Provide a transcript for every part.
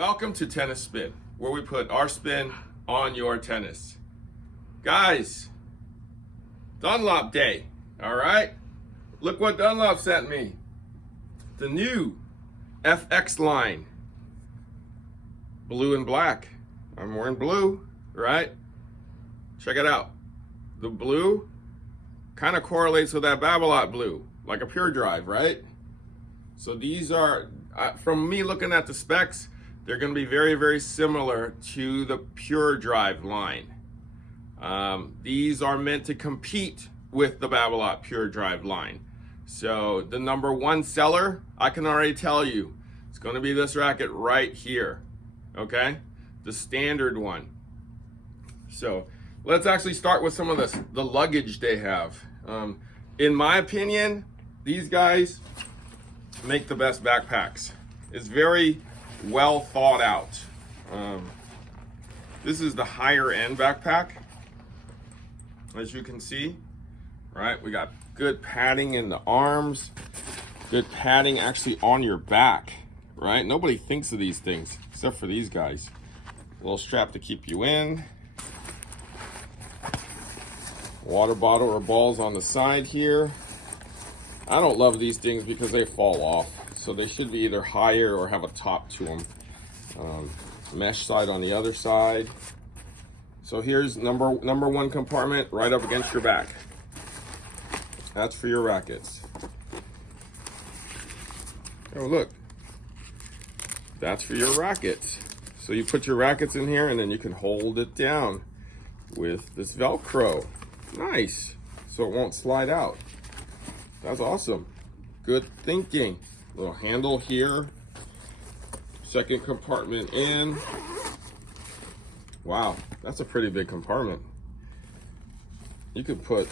Welcome to Tennis Spin, where we put our spin on your tennis. Guys, Dunlop Day, all right? Look what Dunlop sent me. The new FX line. Blue and black. I'm wearing blue, right? Check it out. The blue kind of correlates with that Babolat blue, like a pure drive, right? So these are, from me looking at the specs, they're going to be very, very similar to the pure drive line. These are meant to compete with the Babolat pure drive line. So the number one seller, I can already tell you, it's going to be this racket right here, okay? The standard one. So let's actually start with some of the luggage they have. In my opinion, these guys make the best backpacks. It's very well thought out. This is the higher end backpack, as you can see, right? We got good padding in the arms, good padding actually on your back, right? Nobody thinks of these things except for these guys. A little strap to keep you in. Water bottle or balls on the side here. I don't love these things because they fall off. So they should be either higher or have a top to them. Mesh side on the other side. So here's number one compartment right up against your back. That's for your rackets. Oh, look. That's for your rackets. So you put your rackets in here and then you can hold it down with this Velcro. Nice. So it won't slide out. That's awesome. Good thinking. Little handle here. Second compartment in. Wow, that's a pretty big compartment. You could put,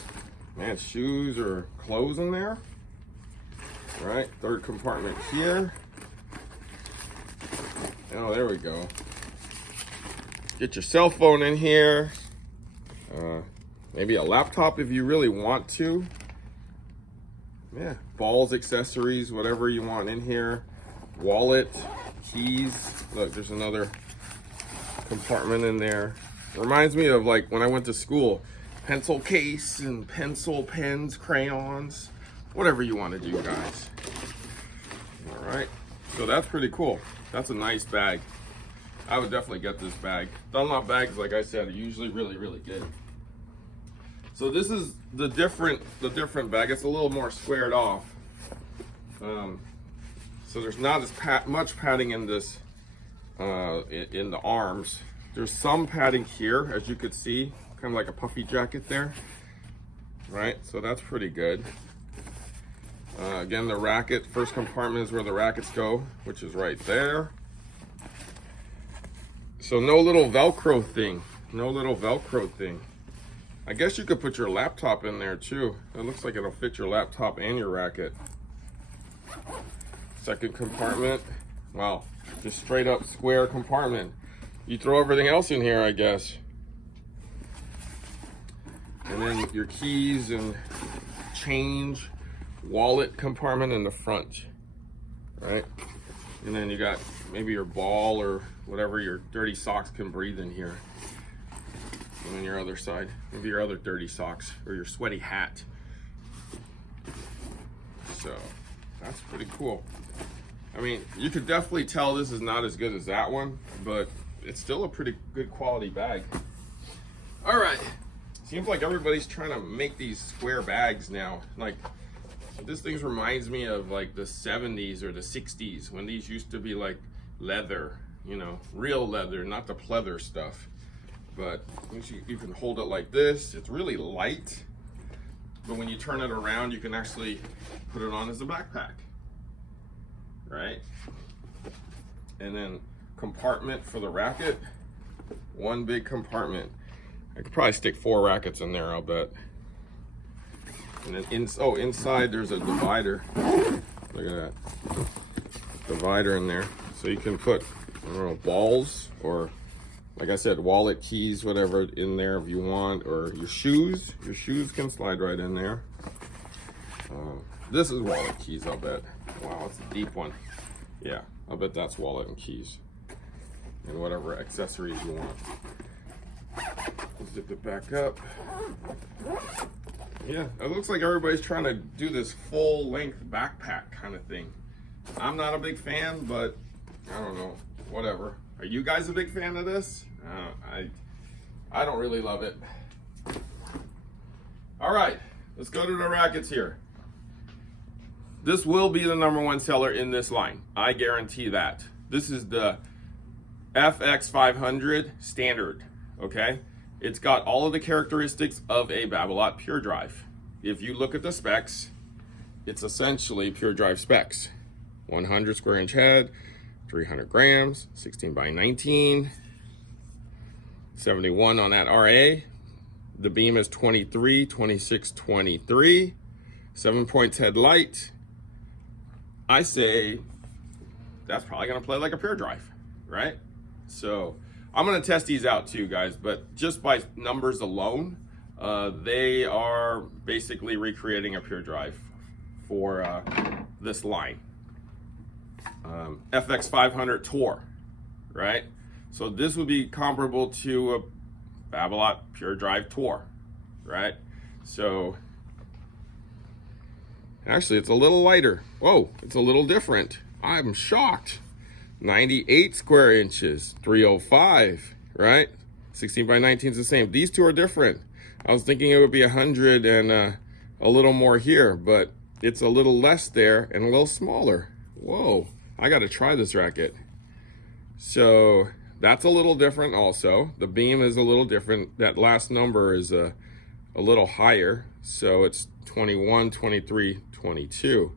man, shoes or clothes in there. All right, third compartment here. Oh, there we go. Get your cell phone in here. Maybe a laptop if you really want to. Yeah, balls, accessories, whatever you want in here. Wallet, keys. Look, there's another compartment in there. Reminds me of like when I went to school. Pencil case and pencil, pens, crayons, whatever you want to do, guys. All right, so that's pretty cool. That's a nice bag. I would definitely get this bag. Dunlop bags, like I said, are usually really, really good. So this is the different bag. It's a little more squared off. So there's not as much padding in this, in the arms. There's some padding here, as you could see, kind of like a puffy jacket there, right? So that's pretty good. Again, the racket, first compartment is where the rackets go, which is right there. So no little Velcro thing, no little Velcro thing. I guess you could put your laptop in there too. It looks like it'll fit your laptop and your racket. Second compartment. Wow, just straight up square compartment. You throw everything else in here, I guess. And then your keys and change, wallet compartment in the front, right? And then you got maybe your ball or whatever your dirty socks can breathe in here. And on your other side, maybe your other dirty socks or your sweaty hat. So that's pretty cool. I mean, you could definitely tell this is not as good as that one, but it's still a pretty good quality bag. All right, seems like everybody's trying to make these square bags now. Like, this thing reminds me of like the 70s or the 60s when these used to be like leather, you know, real leather, not the pleather stuff. But you can hold it like this. It's really light, but when you turn it around, you can actually put it on as a backpack, right? And then compartment for the racket, one big compartment. I could probably stick 4 rackets in there, I'll bet. And then inside there's a divider. Look at that, divider in there, so you can put, I don't know, balls or, like I said, wallet, keys, whatever in there if you want, or your shoes. Your shoes can slide right in there. This is wallet keys, I'll bet. Wow, that's a deep one. Yeah, I bet that's wallet and keys. and whatever accessories you want. Zip it back up. Yeah, it looks like everybody's trying to do this full length backpack kind of thing. I'm not a big fan, but I don't know, whatever. Are you guys a big fan of this? I don't really love it. All right, let's go to the Rackets here. This will be the #1 seller in this line. I guarantee that. This is the FX500 standard, okay? It's got all of the characteristics of a Babolat Pure Drive. If you look at the specs, it's essentially Pure Drive specs. 100 square inch head, 300 grams, 16 by 19, 71 on that RA. The beam is 23, 26, 23, 7 points headlight. I say that's probably gonna play like a Pure Drive, right? So I'm gonna test these out too, guys, but just by numbers alone, they are basically recreating a Pure Drive for this line. FX500 Tour, right? So this would be comparable to a Babolat Pure Drive Tour, right? So actually it's a little lighter. Whoa, it's a little different. I'm shocked. 98 square inches, 305, right? 16 by 19 is the same. These two are different. I was thinking it would be 100 and a little more here, but it's a little less there and a little smaller. Whoa, I gotta try this racket. So that's a little different also. The beam is a little different. That last number is a little higher. So it's 21, 23, 22.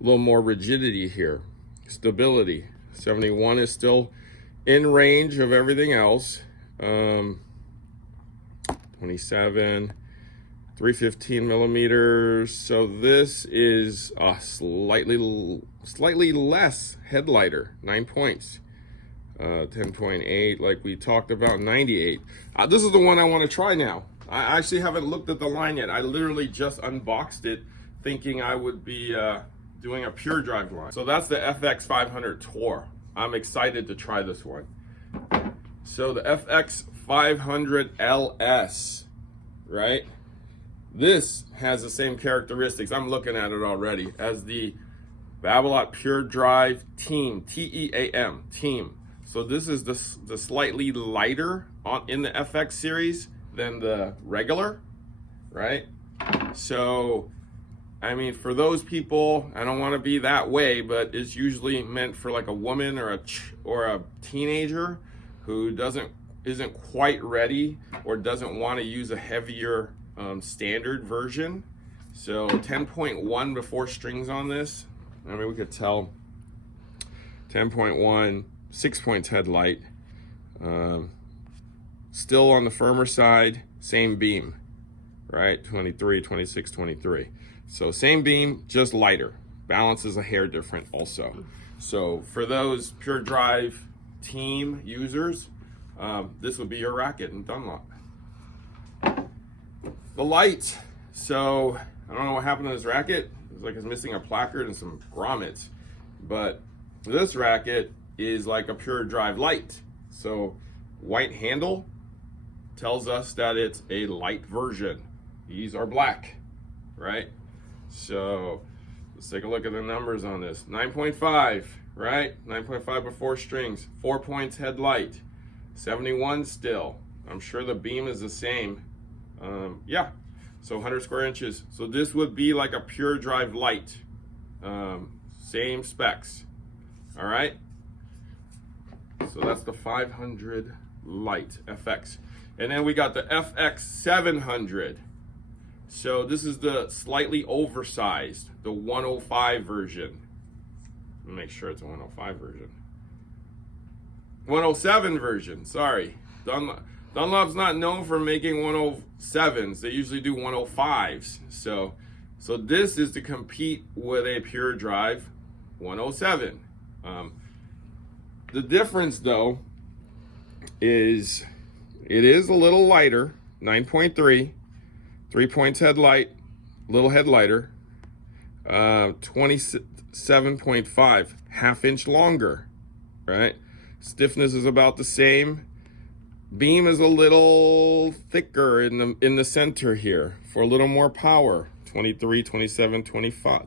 A little more rigidity here. Stability. 71 is still in range of everything else. 27, 315 millimeters. So this is a slightly less headlighter, 9 points. 10.8, like we talked about, 98. This is the one I want to try now. I actually haven't looked at the line yet. I literally just unboxed it thinking I would be doing a Pure Drive line. So that's the FX500 Tour. I'm excited to try this one. So the FX500 LS, right? This has the same characteristics, I'm looking at it already, as the Babolat Pure Drive Team, T-E-A-M, Team. So this is the slightly lighter in the FX series than the regular, right? So, I mean, for those people, I don't want to be that way, but it's usually meant for like a woman or a teenager who isn't quite ready or doesn't want to use a heavier standard version. So 10.1 before strings on this. I mean, we could tell 10.1, 6 points headlight. Still on the firmer side, same beam, right? 23, 26, 23. So same beam, just lighter. Balance is a hair different also. So for those Pure Drive Team users, this would be your Racket and Dunlop. The light. So I don't know what happened to this racket. It's like it's missing a placard and some grommets. But this racket is like a Pure Drive light. So white handle tells us that it's a light version. These are black, right? So let's take a look at the numbers on this. 9.5, right? 9.5 before strings, 4 points headlight, 71 still. I'm sure the beam is the same. Yeah, so 100 square inches. So this would be like a Pure Drive light. Same specs, all right? So that's the 500 light FX. And then we got the FX700. So this is the slightly oversized, the 105 version. Let me make sure it's a 105 version. 107 version, sorry. Dunlop's not known for making 107s. They usually do 105s. So this is to compete with a Pure Drive 107. The difference though is it is a little lighter, 9.3, 3 points headlight, little headlighter, 27.5, half inch longer, right? Stiffness is about the same. Beam is a little thicker in the center here for a little more power. 23, 27, 25,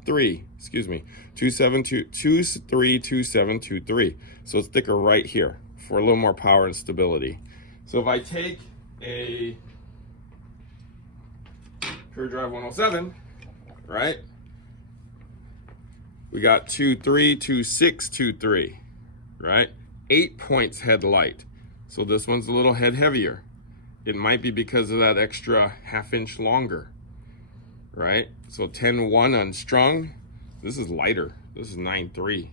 excuse me, 23, 27, 23. So it's thicker right here for a little more power and stability. So if I take a Pure Drive 107, right? We got 2.3, 2.6, 2.3, right? 8 points headlight. So this one's a little head heavier. It might be because of that extra ½ inch longer, right? So 10.1 unstrung. This is lighter. This is 9.3,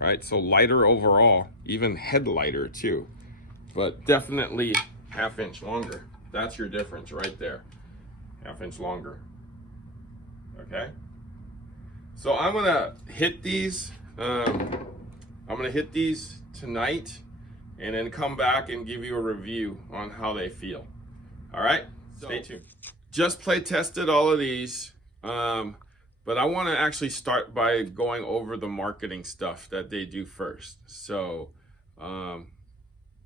right? So lighter overall, even head lighter too, but definitely ½ inch longer. That's your difference right there. ½ inch longer, okay? So I'm gonna hit these. I'm gonna hit these tonight, and then come back and give you a review on how they feel. All right, stay tuned. Just play tested all of these, but I want to actually start by going over the marketing stuff that they do first. So,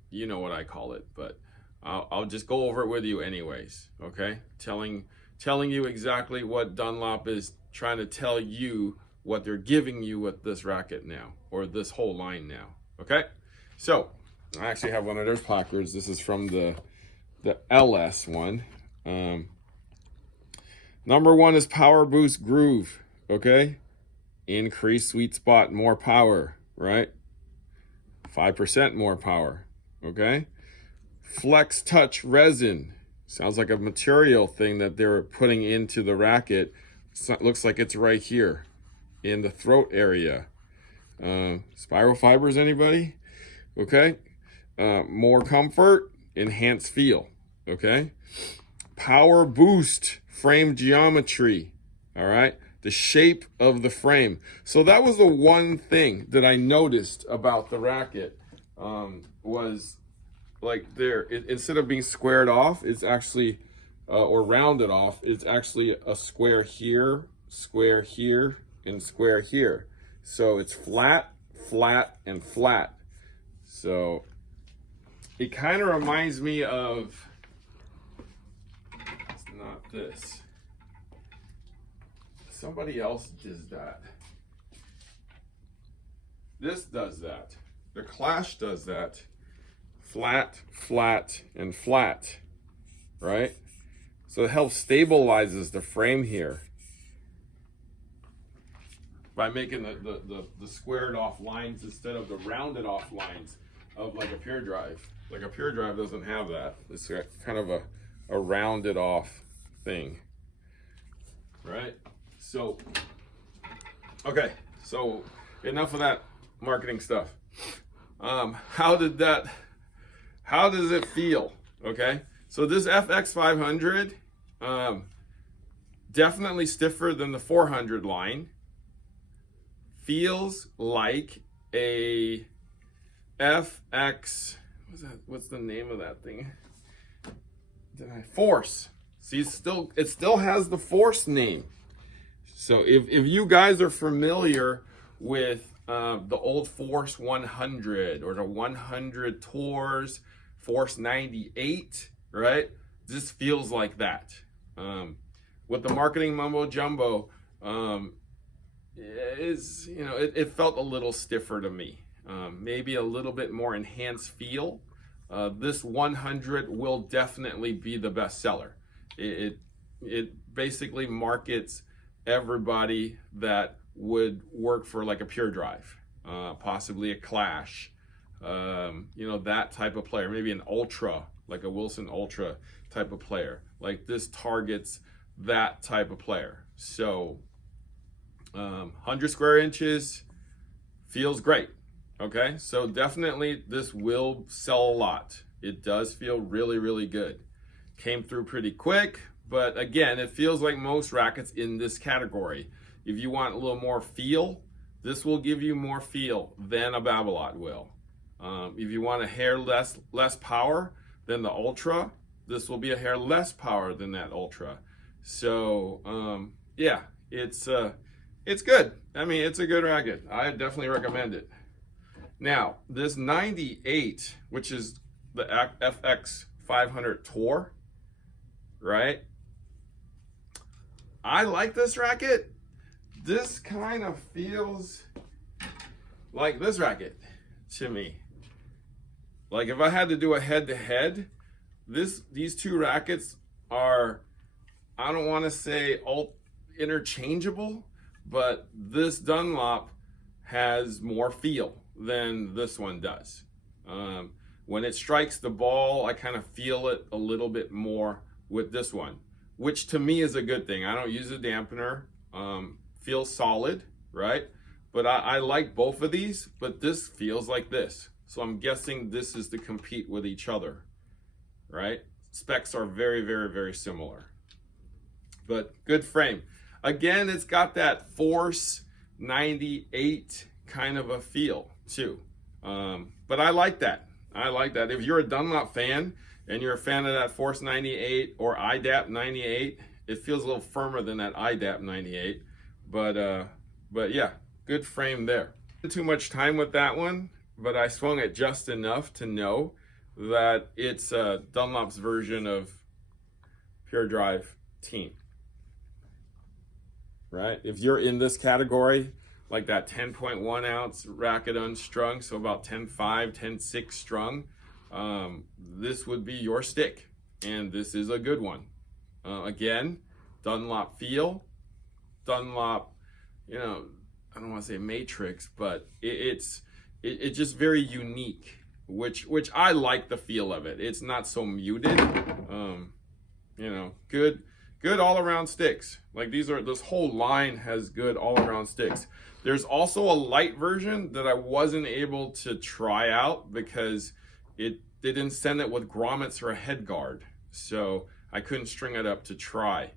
you know what I call it, but I'll just go over it with you anyways. Okay, telling you exactly what Dunlop is trying to tell you, what they're giving you with this racket now, or this whole line now. Okay, so I actually have one of their placards. This is from the LS one. Number 1 is Power Boost Groove. Okay, increase sweet spot, more power, right? 5% more power. Okay, Flex Touch Resin. Sounds like a material thing that they're putting into the racket. So it looks like it's right here in the throat area. Spiral fibers, anybody? Okay. More comfort, enhanced feel. Okay. Power Boost Frame Geometry. All right. The shape of the frame. So that was the one thing that I noticed about the racket, was like instead of being squared off, it's actually, or rounded off, it's actually a square here, and square here. So it's flat, flat, and flat. So it kind of reminds me of, it's not this. Somebody else does that. This does that. The Clash does that. Flat, flat, and flat, right? So it helps stabilizes the frame here by making the squared off lines instead of the rounded off lines of like a Pure Drive. Like a Pure Drive doesn't have that. It's kind of a rounded off thing, right? So, okay, so enough of that marketing stuff. How does it feel? Okay, so this FX500, definitely stiffer than the 400 line. Feels like a FX, what's the name of that thing? Force. See, it still has the Force name. So if you guys are familiar with the old Force 100 or the 100 Tours, Force 98, right? This feels like that. With the marketing mumbo jumbo, it felt a little stiffer to me. Maybe a little bit more enhanced feel. This 100 will definitely be the best seller. It basically markets everybody that would work for like a Pure Drive, possibly a Clash, that type of player, maybe an Ultra, like a Wilson Ultra type of player. Like this targets that type of player. So 100 square inches feels great. Okay, so definitely this will sell a lot. It does feel really, really good. Came through pretty quick, but again, it feels like most rackets in this category. If you want a little more feel, this will give you more feel than a Babolat will. If you want a hair less power than the Ultra, this will be a hair less power than that Ultra. So yeah, it's good. I mean, it's a good racket. I definitely recommend it. Now, this 98, which is the FX 500 Tour, right? I like this racket. This kind of feels like this racket to me. Like if I had to do a head-to-head, these two rackets are, I don't want to say all interchangeable, but this Dunlop has more feel than this one does. When it strikes the ball, I kind of feel it a little bit more with this one, which to me is a good thing. I don't use a dampener. Feels solid, right? But I like both of these, but this feels like this. So I'm guessing this is to compete with each other, right? Specs are very, very, very similar. But good frame. Again, it's got that Force 98 kind of a feel too. But I like that. I like that. If you're a Dunlop fan and you're a fan of that Force 98 or IDAP 98, it feels a little firmer than that IDAP 98. But yeah, good frame there. Too much time with that one, but I swung it just enough to know that it's Dunlop's version of Pure Drive Team. Right? If you're in this category, like that 10.1 ounce racket unstrung, so about 10.5, 10.6 strung, this would be your stick, and this is a good one. Again, Dunlop feel, Dunlop, you know, I don't want to say matrix, but it's just very unique, which I like the feel of it. It's not so muted. You know, good all around sticks. Like this whole line has good all around sticks. There's also a light version that I wasn't able to try out because they didn't send it with grommets or a head guard, so I couldn't string it up to try.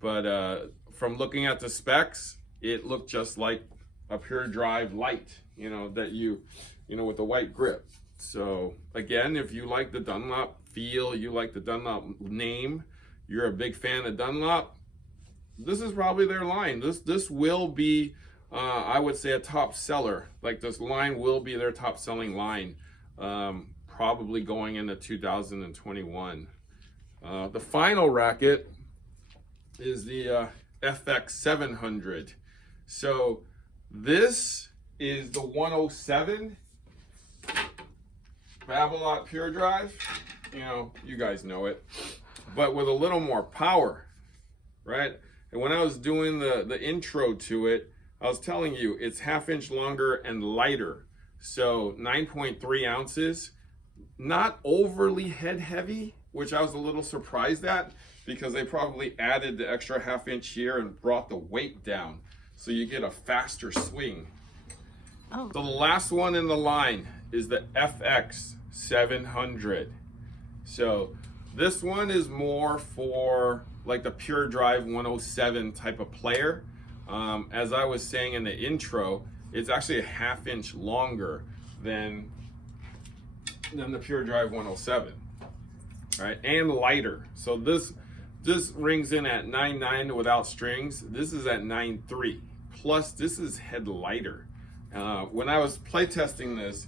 But from looking at the specs, it looked just like a Pure Drive Light, you know, that you know, with the white grip. So again, if you like the Dunlop feel, you like the Dunlop name, you're a big fan of Dunlop, this is probably their line. This will be, I would say, a top seller. Like this line will be their top selling line, probably going into 2021. The final racket is the FX 700. So this is the 107 Babolat Pure Drive. You know, you guys know it, but with a little more power, right? And when I was doing the intro to it, I was telling you it's 1/2 inch longer and lighter. So 9.3 ounces, not overly head heavy, which I was a little surprised at because they probably added the extra 1/2 inch here and brought the weight down, so you get a faster swing. Oh. So the last one in the line is the FX 700. So this one is more for like the Pure Drive 107 type of player. As I was saying in the intro, it's actually a 1/2 inch longer than the Pure Drive 107, right? And lighter. So this rings in at 9.9 without strings. This is at 9.3. Plus, this is head lighter. When I was play testing this,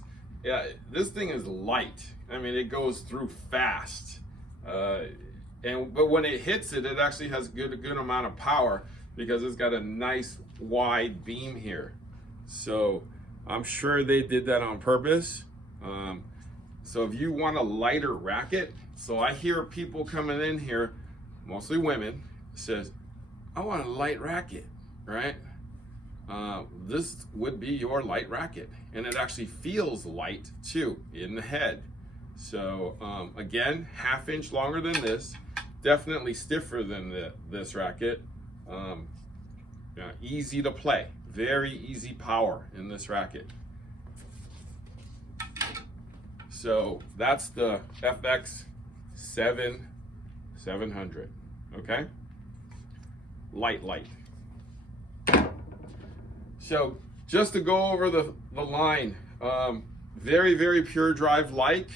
this thing is light. I mean, it goes through fast. But when it hits it, it actually has a good amount of power because it's got a nice wide beam here. So I'm sure they did that on purpose. So if you want a lighter racket, so I hear people coming in here, mostly women, says, I want a light racket, right? This would be your light racket, and it actually feels light too in the head. So again, 1/2 inch longer than this, definitely stiffer than this racket. Easy to play, very easy power in this racket. So that's the FX 700. Okay, light. So just to go over the line, very Pure Drive like.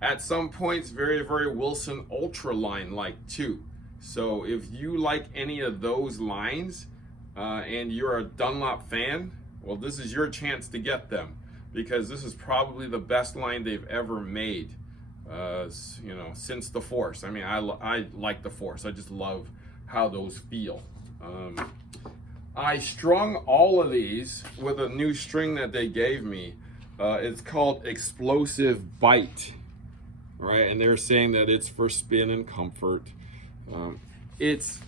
At some points, very Wilson Ultra line like too. So if you like any of those lines and you're a Dunlop fan well, this is your chance to get them, because this is probably the best line they've ever made, you know, since the Force. I mean, I like the Force. I just love how those feel. I strung all of these with a new string that they gave me. It's called Explosive Bite, right? And they're saying that it's for spin and comfort. It's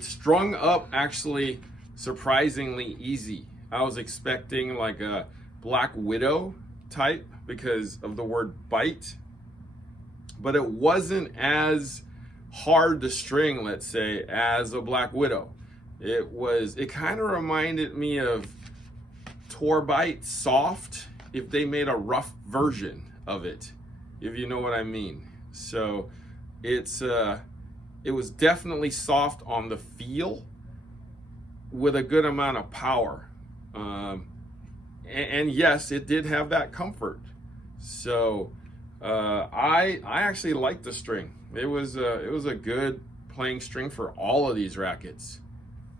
strung up actually surprisingly easy. I was expecting like a Black Widow type because of the word bite, but it wasn't as hard to string, let's say, as a Black Widow. It kind of reminded me of Tour Bite Soft if they made a rough version of it, if you know what I mean. So it was definitely soft on the feel with a good amount of power. And yes, it did have that comfort. So I actually liked the string. It was a good playing string for all of these rackets.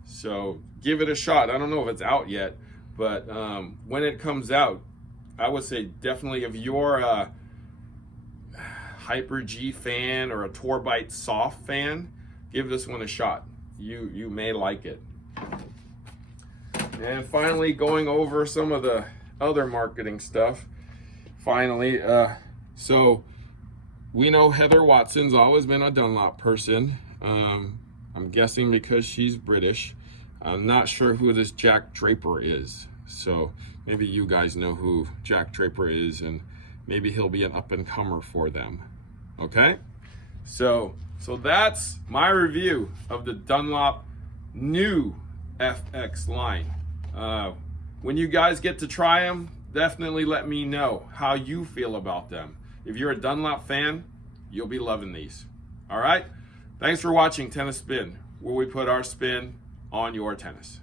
So give it a shot. I don't know if it's out yet, but when it comes out, I would say definitely if you're a Hyper G fan or a Tour Bite Soft fan, give this one a shot. You may like it. And finally, going over some of the other marketing stuff. Finally, so we know Heather Watson's always been a Dunlop person. I'm guessing because she's British. I'm not sure who this Jack Draper is. So maybe you guys know who Jack Draper is, and maybe he'll be an up-and-comer for them. Okay? So that's my review of the Dunlop new FX line. When you guys get to try them, definitely let me know how you feel about them. If you're a Dunlop fan, you'll be loving these. All right? Thanks for watching Tennis Spin, where we put our spin on your tennis.